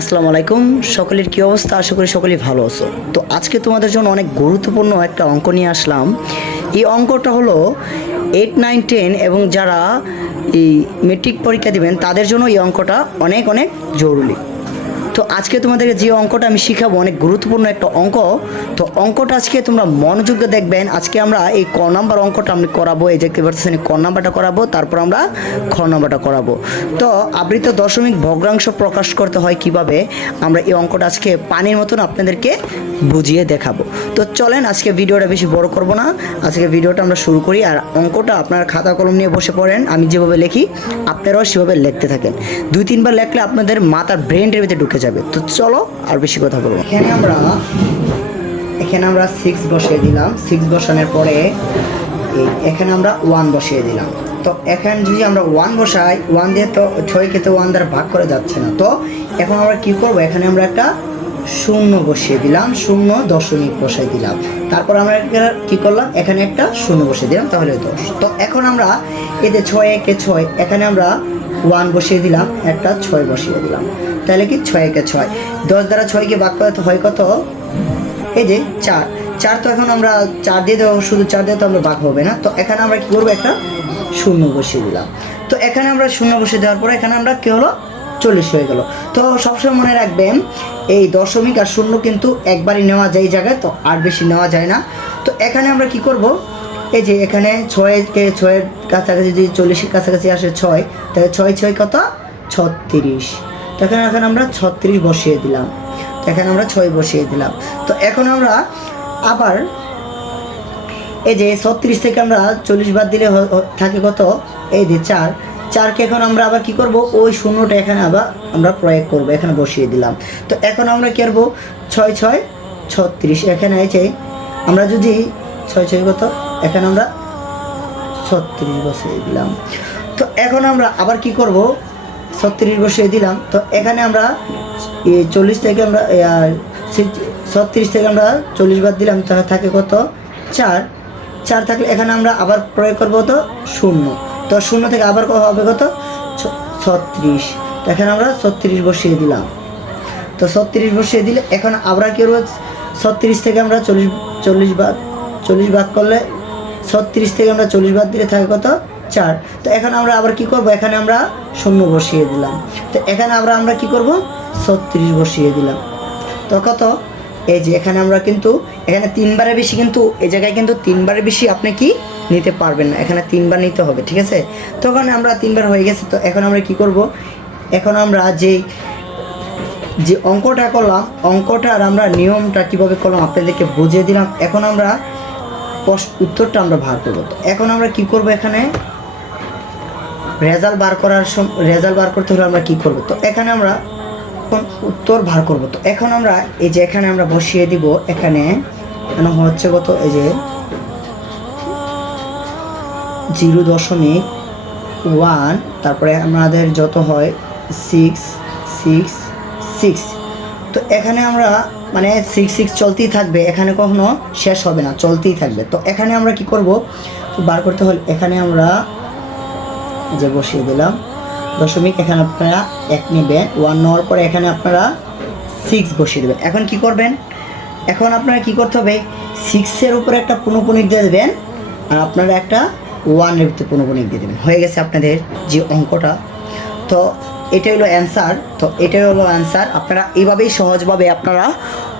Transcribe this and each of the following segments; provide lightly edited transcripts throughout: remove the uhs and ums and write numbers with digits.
আসসালামু আলাইকুম। সকলের কী অবস্থা? আশা করি সকলেই ভালো আছো। তো আজকে তোমাদের জন্য অনেক গুরুত্বপূর্ণ একটা অঙ্ক নিয়ে আসলাম। এই অঙ্কটা হলো 8, 9, 10 এবং যারা এই মেট্রিক পরীক্ষা দিবেন তাদের জন্য এই অঙ্কটা অনেক অনেক জরুরি। তো আজকে তোমাদেরকে যে অঙ্কটা আমি শিখাবো অনেক গুরুত্বপূর্ণ একটা অঙ্ক। তো অঙ্কটা আজকে তোমরা মনোযোগ দিয়ে দেখবেন। আজকে আমরা এই ক নাম্বার অঙ্কটা আমি করাবো, এই দেখতে পাচ্ছেন ক নাম্বারটা করাবো, তারপর আমরা খ নাম্বারটা করাবো। তো আবৃত দশমিক ভগ্নাংশ প্রকাশ করতে হয় কিভাবে, আমরা এই অঙ্কটা আজকে পানির মতন আপনাদেরকে বুঝিয়ে দেখাবো। তো চলেন আজকে ভিডিওটা বেশি বড় করব না, আজকে ভিডিওটা আমরা শুরু করি। আর অঙ্কটা আপনার খাতা কলম নিয়ে বসে পড়েন, আমি যেভাবে লিখি আপনারাও সেভাবে লিখতে থাকেন। 2-3 বার লিখলে আপনাদের মাথার ব্রেনের ভিতরে ঢুকে যাবে। তো চলো আর বেশি কথা বলবো। এখানে আমরা 6 বসিয়ে দিলাম। 6 বসানোর পরে এখানে আমরা 1 বসিয়ে দিলাম। তো এখানে যদি আমরা 1 বসাই, 1 দিয়ে তো 6কে তো 1 দ্বারা ভাগ করে যাচ্ছে না। তো এখন আমরা কি করব, এখানে আমরা একটা 0 বসিয়ে দিলাম, 0 দশমিক বসাই দিলাম। তারপর আমরা কি করলাম, এখানে একটা 0 বসিয়ে দিলাম, তাহলে 10। তো এখন আমরা এতে 6 একে 6, এখানে আমরা 1 বসিয়ে দিলাম, একটা 6 বসিয়ে দিলাম, তাহলে কি 6 একে 6। 10 দ্বারা 6কে ভাগ করতে হয় কত, এই যে 4। তো এখন আমরা 4 দিয়ে দেবো, শুধু 4 দিয়ে তো আমরা ভাগ হবে না। তো এখানে আমরা কি করবো, একটা 0 বসিয়ে দিলাম। তো এখানে আমরা 0 বসিয়ে দেওয়ার পরে এখানে আমরা কি হলো, 40 হয়ে গেল। তো সবসময় মনে রাখবেন এই দশমিক আর 0 কিন্তু একবারই নেওয়া যায় এই জায়গায়, তো আর বেশি নেওয়া যায় না। তো এখানে আমরা কি করব, এই যে এখানে 6কে 6-এর কাছাকাছি যদি 40-এর কাছাকাছি আসে 6, তাহলে 6 কত, 36। তো এখানে আমরা 36 বসিয়ে দিলাম। এখানে আমরা 6 বসিয়ে দিলাম। তো এখন আমরা আবার এই যে 36 থেকে আমরা 40 বাদ দিলে থাকে কত, এই যে 4কে এখন আমরা আবার কি করব, ওই 0টা এখানে আবার আমরা প্রয়োগ করব, এখানে বসিয়ে দিলাম। তো এখন আমরা কি করব, 6 6 36, এখানে আছে আমরা যদি 6 কত, এখানে আমরা 36 বসিয়ে দিলাম। তো এখন আমরা আবার কি করব, 36 বসিয়ে দিলাম। তো এখানে আমরা 40 থেকে আমরা 36 থেকে আমরা 40 বাদ দিলাম, তাহলে থাকে কত, 4 থাকলে এখানে আমরা আবার প্রয়োগ করবো তো 0। তো 0 থেকে আবার হবে কত, 36। তো এখানে আমরা 36 বসিয়ে দিলাম। তো 36 বসিয়ে দিলে এখন আবার কি করবো, 36 থেকে আমরা 40 বাদ করলে 36 থেকে আমরা 40 বাদ দিলে থাকে কত, 4। তো এখন আমরা আবার কি করব, এখানে আমরা 0 বসিয়ে দিলাম। তো এখানে আমরা কি করব, 36 বসিয়ে দিলাম। তো কত, এই যে এখানে আমরা কিন্তু এখানে 3 বারের বেশি, কিন্তু এই জায়গায় কিন্তু 3 বারের বেশি আপনি কি নিতে পারবেন না, এখানে 3 বার নিতে হবে, ঠিক আছে। তখন আমরা 3 বার হয়ে গেছে। তো এখন আমরা কি করব, এখন আমরা যে অঙ্কটা করলাম, অঙ্কটার আমরা নিয়মটা কিভাবে করলাম আপনাদেরকে বুঝিয়ে দিলাম। এখন আমরা উত্তরটা আমরা বার করব। তো এখন আমরা কি করব, এখানে রেজাল্ট বার করতে হলে আমরা কি করব, তো এখানে আমরা উত্তর বার করব। তো এখন আমরা এই যে এখানে আমরা বসিয়ে দিব, এখানে হচ্ছে কত, এই যে 0.1, তারপরে আমাদের যত হয় 6 6 6। তো এখানে আমরা মানে 6 6 চলতেই থাকবে, এখানে কখনো শেষ হবে না, চলতেই থাকবে। তো এখানে আমরা কি করব, বার করতে হলে এখানে আমরা যে বসিয়ে দিলাম দশমিক, এখানে আপনারা 1 নেবেন, 1 নেওয়ার পরে এখানে আপনারা 6 বসিয়ে দেবেন। এখন কি করবেন, এখন আপনারা কি করতে হবে, 6-এর উপরে একটা পুনঃপুনিক দিয়ে দেবেন, আর আপনারা একটা 1-এর ভিতরে পুনঃপুনিক দিয়ে দেবেন। হয়ে গেছে আপনাদের যে অঙ্কটা। তো এটাই হলো অ্যান্সার। তো এটাই হলো অ্যান্সার। আপনারা এইভাবেই সহজভাবে আপনারা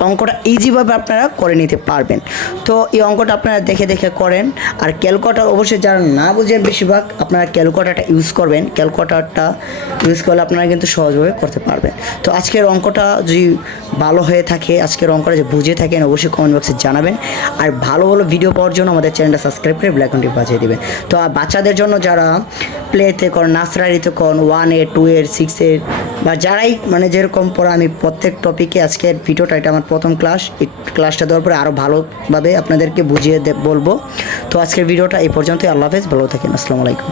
অঙ্কটা ইজিভাবে আপনারা করে নিতে পারবেন। তো এই অঙ্কটা আপনারা দেখে দেখে করেন। আর ক্যালকুলেটর অবশ্যই যারা না বুঝেন বেশিরভাগ আপনারা ক্যালকুলেটরটা ইউজ করবেন। ক্যালকুলেটরটা ইউজ করলে আপনারা কিন্তু সহজভাবে করতে পারবেন। তো আজকের অঙ্কটা যদি ভালো হয়ে থাকে, আজকের অঙ্কটা যে বুঝে থাকেন অবশ্যই কমেন্ট বক্সে জানাবেন। আর ভালো ভালো ভিডিও পাওয়ার জন্য আমাদের চ্যানেলটা সাবস্ক্রাইব করে বেল আইকনটি বাজিয়ে দেবেন। তো বাচ্চাদের জন্য যারা প্লেতে করেন, নার্সারিতে করেন, 1 2 6 বা যারাই মানে যেরকম পড়া, আমি প্রত্যেক টপিকে আজকের ভিডিওটা এটা আমার প্রথম ক্লাস, এই ক্লাসটা দেওয়ার পরে আরও ভালোভাবে আপনাদেরকে বুঝিয়ে বলবো। তো আজকের ভিডিওটা এই পর্যন্তই। আল্লাহ হাফেজ, ভালো থাকেন, আসসালামু আলাইকুম।